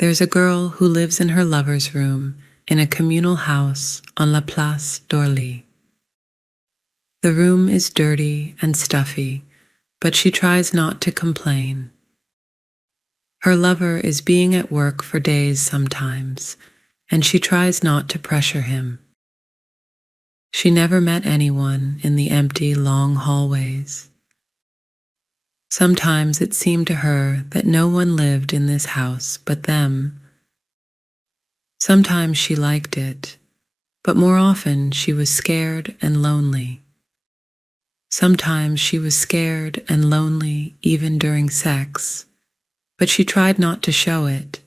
There's a girl who lives in her lover's room in a communal house on La Place d'Orly. The room is dirty and stuffy, but she tries not to complain. Her lover is being at work for days sometimes, and she tries not to pressure him. She never met anyone in the empty, long hallways. Sometimes it seemed to her that no one lived in this house but them. Sometimes she liked it, but more often she was scared and lonely. Sometimes she was scared and lonely even during sex, but she tried not to show it.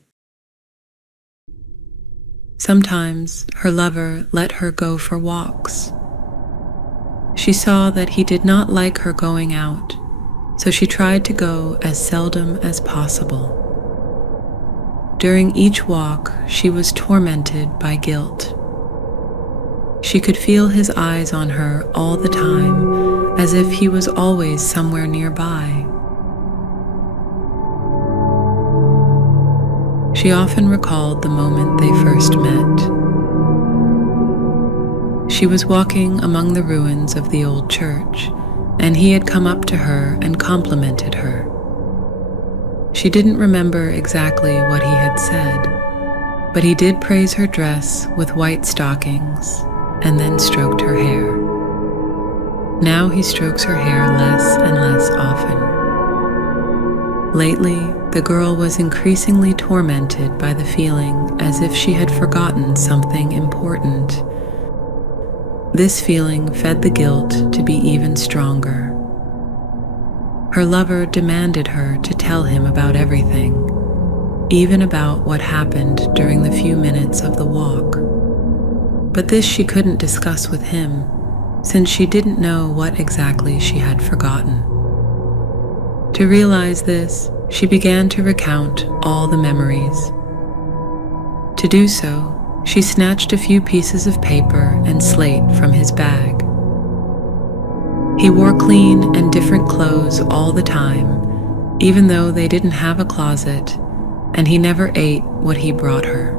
Sometimes her lover let her go for walks. She saw that he did not like her going out, so she tried to go as seldom as possible. During each walk, she was tormented by guilt. She could feel his eyes on her all the time, as if he was always somewhere nearby. She often recalled the moment they first met. She was walking among the ruins of the old church, and he had come up to her and complimented her. She didn't remember exactly what he had said, but he did praise her dress with white stockings and then stroked her hair. Now he strokes her hair less and less often. Lately, the girl was increasingly tormented by the feeling as if she had forgotten something important. This feeling fed the guilt to be even stronger. Her lover demanded her to tell him about everything, even about what happened during the few minutes of the walk. But this she couldn't discuss with him, since she didn't know what exactly she had forgotten. To realize this, she began to recount all the memories. To do so, she snatched a few pieces of paper and slate from his bag. He wore clean and different clothes all the time, even though they didn't have a closet, and he never ate what he brought her.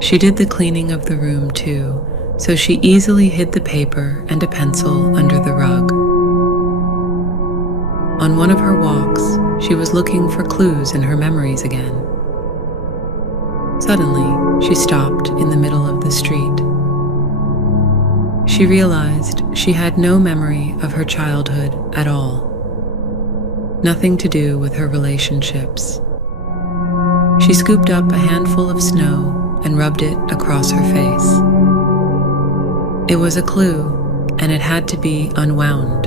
She did the cleaning of the room too, so she easily hid the paper and a pencil under the rug. On one of her walks, she was looking for clues in her memories again. Suddenly, she stopped in the middle of the street. She realized she had no memory of her childhood at all. Nothing to do with her relationships. She scooped up a handful of snow and rubbed it across her face. It was a clue, and it had to be unwound.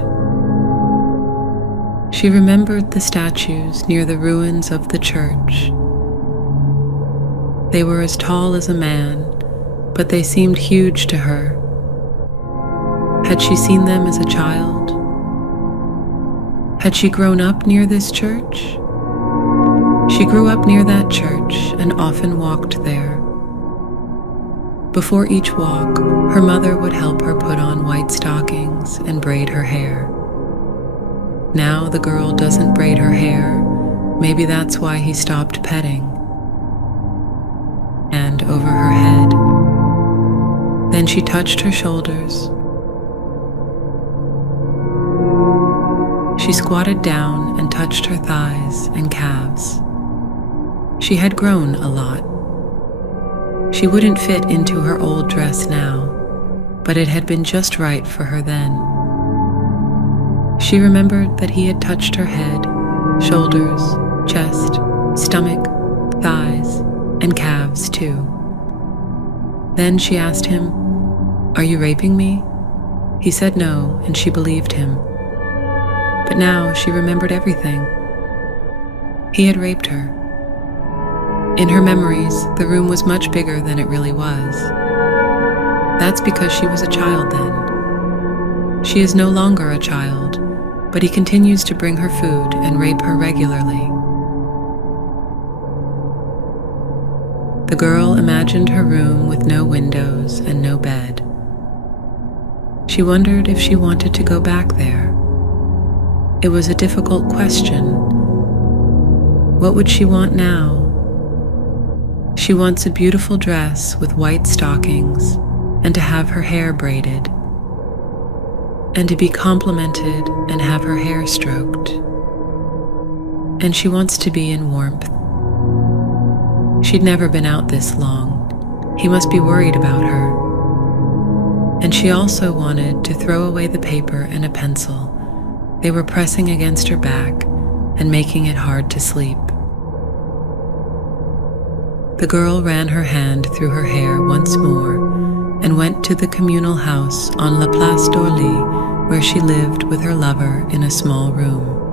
She remembered the statues near the ruins of the church. They were as tall as a man, but they seemed huge to her. Had she seen them as a child? Had she grown up near this church? She grew up near that church and often walked there. Before each walk, her mother would help her put on white stockings and braid her hair. Now the girl doesn't braid her hair. Maybe that's why he stopped petting. And over her head. Then she touched her shoulders. She squatted down and touched her thighs and calves. She had grown a lot. She wouldn't fit into her old dress now, but it had been just right for her then. She remembered that he had touched her head, shoulders, chest, stomach, thighs, and calves too. Then she asked him, "Are you raping me?" He said no, and she believed him. But now she remembered everything. He had raped her. In her memories, the room was much bigger than it really was. That's because she was a child then. She is no longer a child, but he continues to bring her food and rape her regularly. The girl imagined her room with no windows and no bed. She wondered if she wanted to go back there. It was a difficult question. What would she want now, She wants a beautiful dress with white stockings and to have her hair braided, and to be complimented and have her hair stroked. And she wants to be in warmth. She'd never been out this long. He must be worried about her. And she also wanted to throw away the paper and a pencil. They were pressing against her back and making it hard to sleep. The girl ran her hand through her hair once more and went to the communal house on La Place d'Orly, where she lived with her lover in a small room.